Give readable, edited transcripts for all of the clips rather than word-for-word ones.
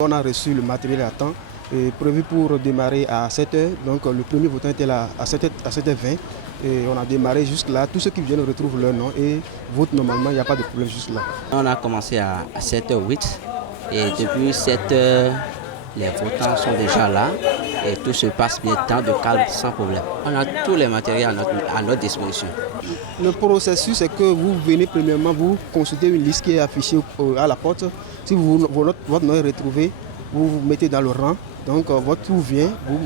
On a reçu le matériel à temps, prévu pour démarrer à 7h. Donc le premier votant était là à 7h20. Et on a démarré jusque là. Tous ceux qui viennent retrouvent leur nom et votent normalement, il n'y a pas de problème juste là. On a commencé à 7h08 et depuis 7h, les votants sont déjà là et tout se passe bien dans de calme, sans problème. On a tous les matériels à notre disposition. Le processus, c'est que vous venez premièrement, vous consultez une liste qui est affichée à la porte. Si votre nom est retrouvé, vous vous mettez dans le rang. Donc votre tour vient, vous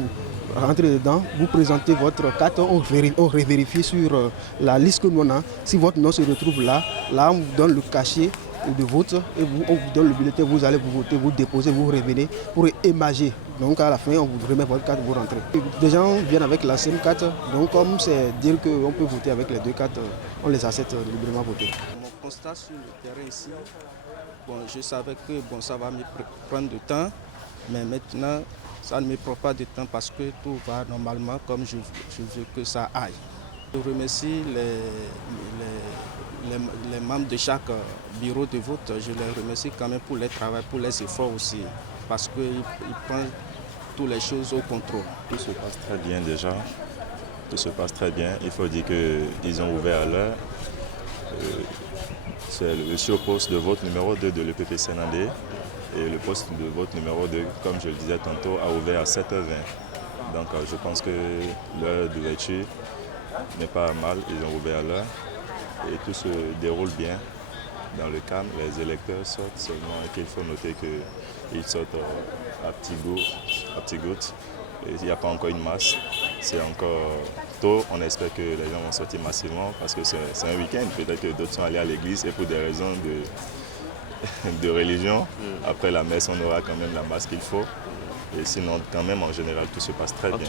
rentrez dedans, vous présentez votre carte, on revérifie sur la liste que nous on a. Si votre nom se retrouve là, on vous donne le cachet de vote et on vous donne le bulletin, vous allez vous voter, vous déposez, vous revenez pour émager. Donc à la fin, on vous remet votre carte, vous rentrez. Des gens viennent avec la même carte, donc comme c'est dire qu'on peut voter avec les deux cartes, on les accepte librement voter. Mon constat sur le terrain ici, je savais que ça va me prendre du temps, mais maintenant ça ne me prend pas de temps parce que tout va normalement comme je veux que ça aille. Je remercie les membres de chaque bureau de vote, je les remercie quand même pour leur travail, pour les efforts aussi, parce qu'ils prennent toutes les choses au contrôle. Tout se passe très bien déjà, tout se passe très bien. Il faut dire qu'ils ont ouvert à l'heure. C'est le monsieur au poste de vote numéro 2 de l'EPP Sénandé et le poste de vote numéro 2, comme je le disais tantôt, a ouvert à 7h20. Donc je pense que l'heure d'ouverture n'est pas mal, ils ont ouvert à l'heure et tout se déroule bien dans le calme. Les électeurs sortent seulement et qu'il faut noter qu'ils sortent à petits gouttes. Il n'y a pas encore une masse, c'est encore tôt. On espère que les gens vont sortir massivement parce que c'est un week-end. Peut-être que d'autres sont allés à l'église et pour des raisons de religion, après la messe, on aura quand même la masse qu'il faut. Et sinon, quand même, en général, tout se passe très bien.